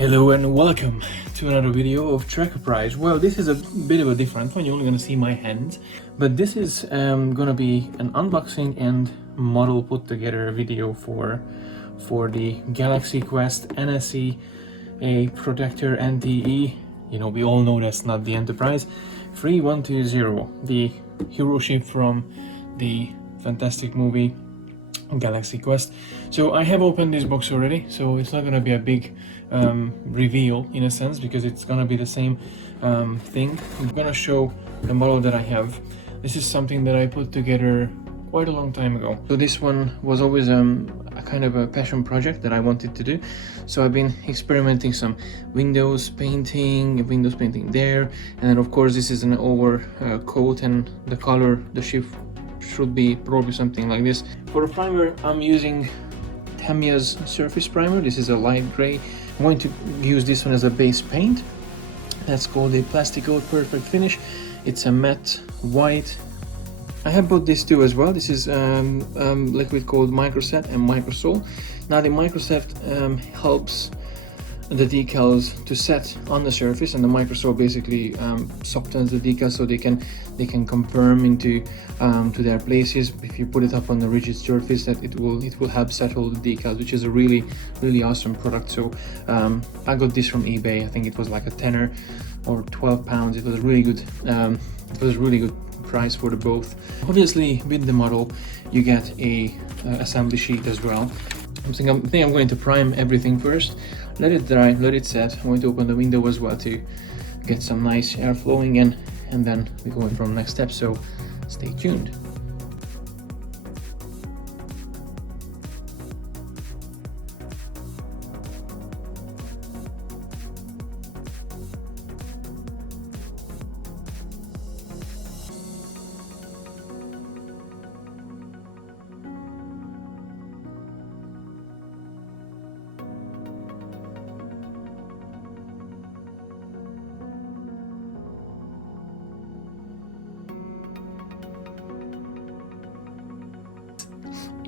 Hello and welcome to another video of Tracker Price. Well, this is a bit of a different one. You're only gonna see my hands, but this is gonna be an unboxing and model put together video for the Galaxy Quest NSEA Protector NTE. You know, we all know that's not the Enterprise. 3120, the hero ship from the fantastic movie Galaxy Quest. So I have opened this box already, so it's not gonna be a big reveal in a sense, because it's gonna be the same thing. I'm gonna show the model that I have. This is something that I put together quite a long time ago. So this one was always a kind of a passion project that I wanted to do. So I've been experimenting some windows painting there, and then of course this is an overcoat, and the color, the ship should be probably something like this. For a primer, I'm using Tamiya's surface primer. This is a light gray. I'm going to use this one as a base paint. That's called a Plastic Oat Perfect Finish. It's a matte white. I have bought this too as well. This is liquid called Microset and Microsol. Now the Microset helps the decals to set on the surface, and the Microsol basically softens the decals so they can confirm into to their places. If you put it up on a rigid surface, that it will help settle the decals, which is a really awesome product. So I got this from eBay. I think it was like a tenner or 12 pounds. It was really good. It was a really good price for the both. Obviously with the model you get a assembly sheet as well. I think I'm going to prime everything first, let it dry, let it set. I'm going to open the window as well to get some nice air flowing in, and then we're going from the next step, so stay tuned.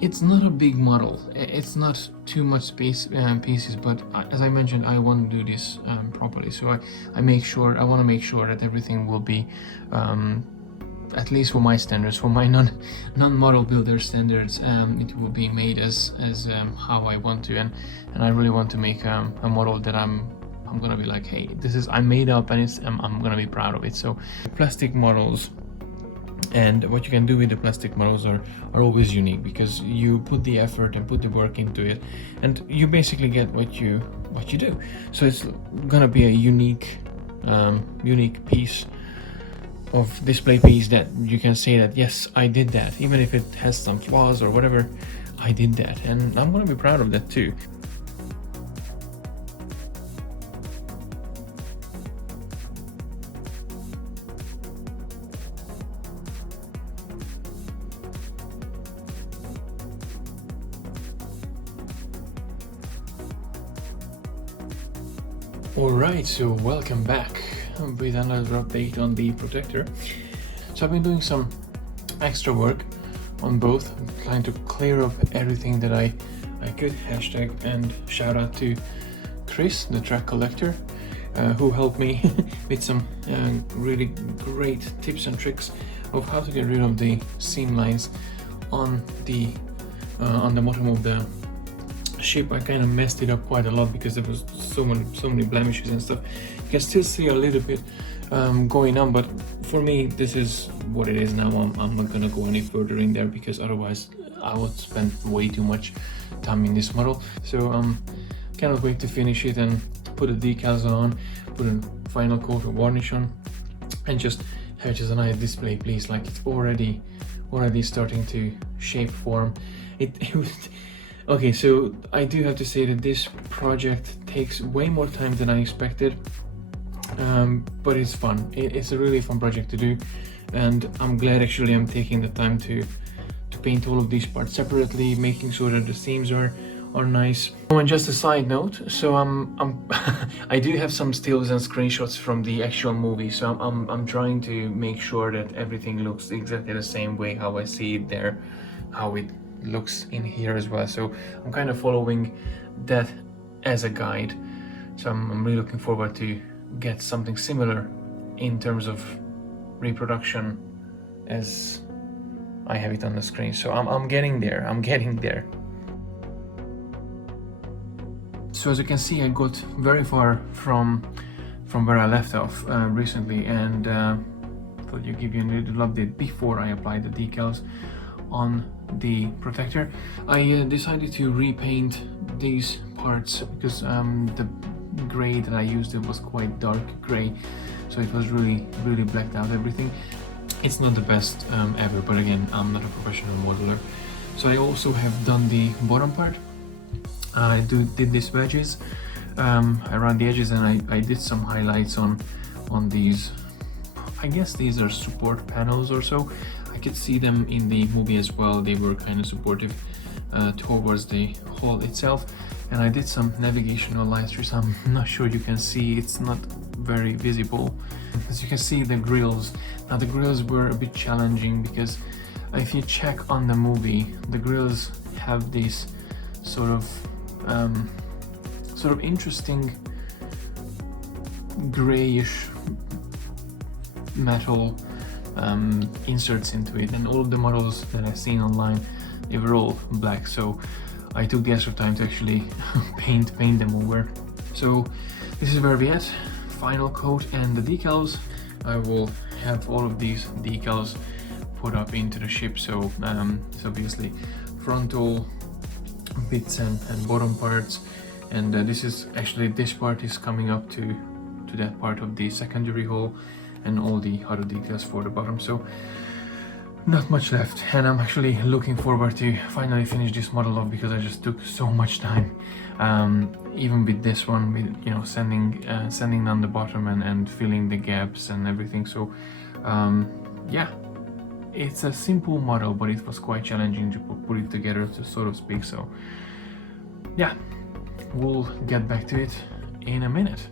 It's not a big model, it's not too much space pieces, but as I mentioned, I want to do this properly. So I want to make sure that everything will be, at least for my standards, for my non-model builder standards, it will be made as how I want to, and I really want to make a model that I'm gonna be like, hey, this is I made up, and I'm gonna be proud of it. So plastic models, and what you can do with the plastic models are always unique, because you put the effort and put the work into it, and you basically get what you do. So it's gonna be a unique piece of display piece that you can say that yes, I did that, even if it has some flaws or whatever. I did that, and I'm gonna be proud of that too. Alright, so welcome back with another update on the Protector. So I've been doing some extra work on both, trying to clear up everything that I could. Hashtag and shout out to Chris, the track collector, who helped me with some really great tips and tricks of how to get rid of the seam lines on the bottom of the ship. I kind of messed it up quite a lot because there was so many blemishes and stuff. You can still see a little bit going on, but for me this is what it is now. I'm not gonna go any further in there, because otherwise I would spend way too much time in this model. So cannot wait to finish it and put the decals on, put a final coat of varnish on, and just have just a nice display piece. Like, it's already starting to shape form. It was okay. So I do have to say that this project takes way more time than I expected, but it's fun. It's a really fun project to do, and I'm glad actually I'm taking the time to paint all of these parts separately, making sure that the seams are nice. Oh, and just a side note, so I do have some stills and screenshots from the actual movie, so I'm trying to make sure that everything looks exactly the same way how I see it there, how it looks in here as well. So I'm kind of following that as a guide So I'm really looking forward to get something similar in terms of reproduction as I have it on the screen. So I'm getting there, I'm getting there. So as you can see, I got very far from where I left off recently, and thought you give you a little update before I applied the decals on the protector. I decided to repaint these parts because the gray that I used, it was quite dark gray, so it was really blacked out everything. It's not the best ever, but again, I'm not a professional modeler. So I also have done the bottom part. I did these wedges around the edges, and I did some highlights on these. I guess these are support panels or so. I could see them in the movie as well. They were kind of supportive towards the hull itself. And I did some navigational light strips. I'm not sure you can see, it's not very visible. As you can see, the grills. Now the grills were a bit challenging because if you check on the movie, the grills have this sort of interesting grayish metal inserts into it, and all of the models that I've seen online, they were all black, so I took the extra time to actually paint them over. So this is where we at, final coat and the decals. I will have all of these decals put up into the ship, so it's obviously frontal bits and bottom parts, and this part is coming up to that part of the secondary hull, and all the other details for the bottom. So not much left, and I'm actually looking forward to finally finish this model off because I just took so much time, even with this one, with sanding down the bottom and filling the gaps and everything. So yeah, it's a simple model, but it was quite challenging to put it together, to sort of speak. So yeah, we'll get back to it in a minute.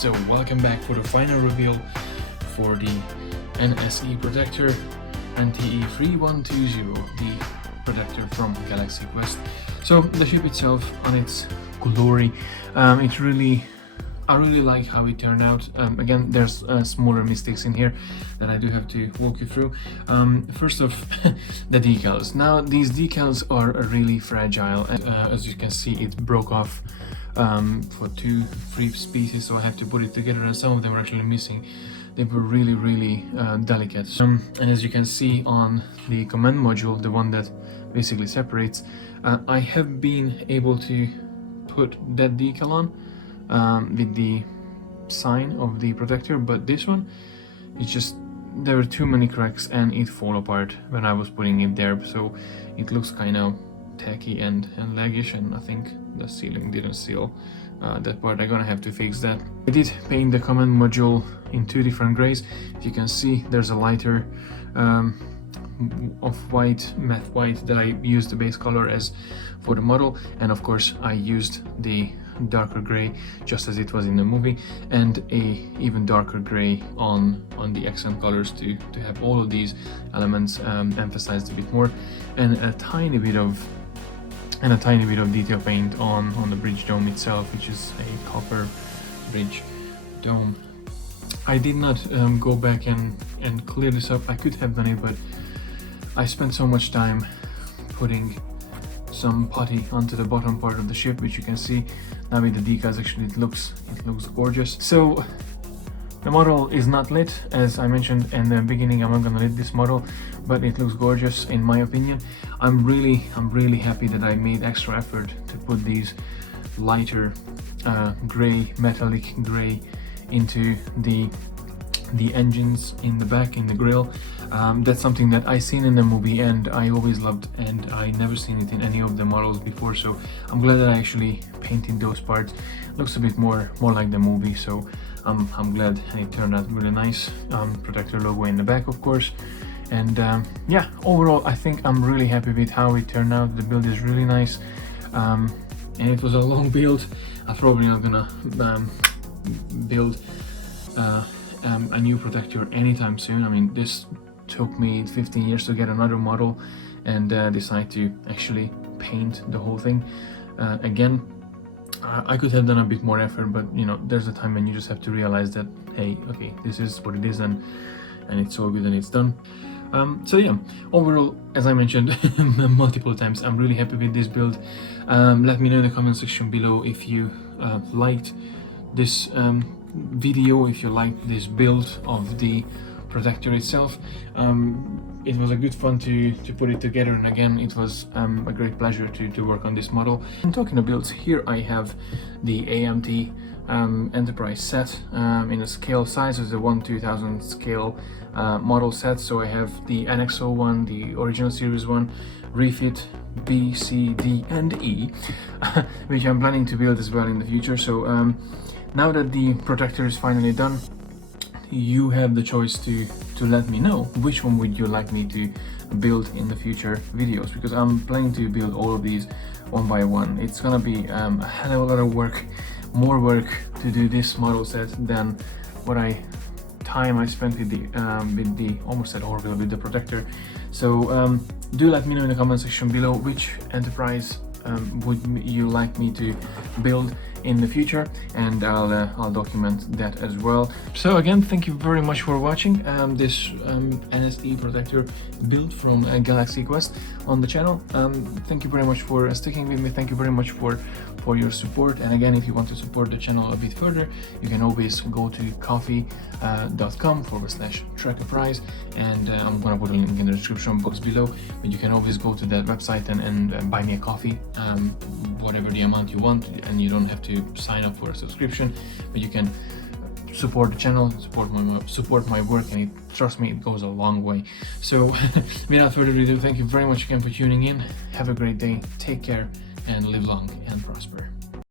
So welcome back for the final reveal for the NSEA protector NTE3120, the protector from Galaxy Quest. So the ship itself, on its glory, I really like how it turned out. Again, there's smaller mistakes in here that I do have to walk you through. First off, the decals. Now these decals are really fragile. As you can see, it broke off for 2-3 pieces, so I have to put it together, and some of them are actually missing. They were really delicate. And as you can see on the command module, the one that basically separates, I have been able to put that decal on with the sign of the protector, but this one, it's just, there were too many cracks and it fall apart when I was putting it there, so it looks kind of tacky and laggish, and I think the sealing didn't seal that part. I'm gonna have to fix that. I did paint the command module in 2 different grays. If you can see, there's a lighter off-white, matte white that I used the base color as for the model, and of course I used the darker gray just as it was in the movie, and a even darker gray on the accent colors to have all of these elements emphasized a bit more, and a tiny bit of detail paint on the bridge dome itself, which is a copper bridge dome. I did not go back and clear this up. I could have done it, but I spent so much time putting some putty onto the bottom part of the ship, which you can see now with the decals. Actually, it looks gorgeous. So the model is not lit, as I mentioned in the beginning. I'm not gonna lit this model, but it looks gorgeous in my opinion. I'm really happy that I made extra effort to put these lighter gray, metallic gray into the engines in the back, in the grill. That's something that I seen in the movie and I always loved, and I never seen it in any of the models before, so I'm glad that I actually painted those parts. Looks a bit more like the movie, so I'm glad, and it turned out really nice. Protector logo in the back, of course. And yeah, overall I think I'm really happy with how it turned out. The build is really nice, and it was a long build. I'm probably not gonna build a new protector anytime soon. I mean, this took me 15 years to get another model and decide to actually paint the whole thing again. I could have done a bit more effort, but you know, there's a time when you just have to realize that, hey, okay, this is what it is, and it's all good and it's done. So yeah, overall, as I mentioned multiple times, I'm really happy with this build. Let me know in the comment section below if you liked this video, if you liked this build of the protector itself. It was a good fun to put it together, and again, it was a great pleasure to work on this model. And talking of builds, here I have the AMT Enterprise set in a scale size as a 1/2000 scale model set. So I have the NXO one, the original series one, refit B, C, D and E which I'm planning to build as well in the future. So now that the protector is finally done, you have the choice to let me know which one would you like me to build in the future videos, because I'm planning to build all of these one by one. It's gonna be a hell of a lot of work, more work to do this model set than what time I spent with the almost at Orville with the protector. So do let me know in the comment section below which Enterprise would you like me to build in the future, and I'll document that as well. So again, thank you very much for watching this NSE protector build from Galaxy Quest on the channel. Thank you very much for sticking with me. Thank you very much for your support. And again, if you want to support the channel a bit further, you can always go to coffee.com/TrekAPrize, and I'm gonna put a link in the description box below, but you can always go to that website and buy me a coffee, whatever the amount you want, and you don't have to sign up for a subscription, but you can support the channel, support my work, and trust me, it goes a long way. So without further ado, thank you very much again for tuning in. Have a great day, take care, and live long and prosper.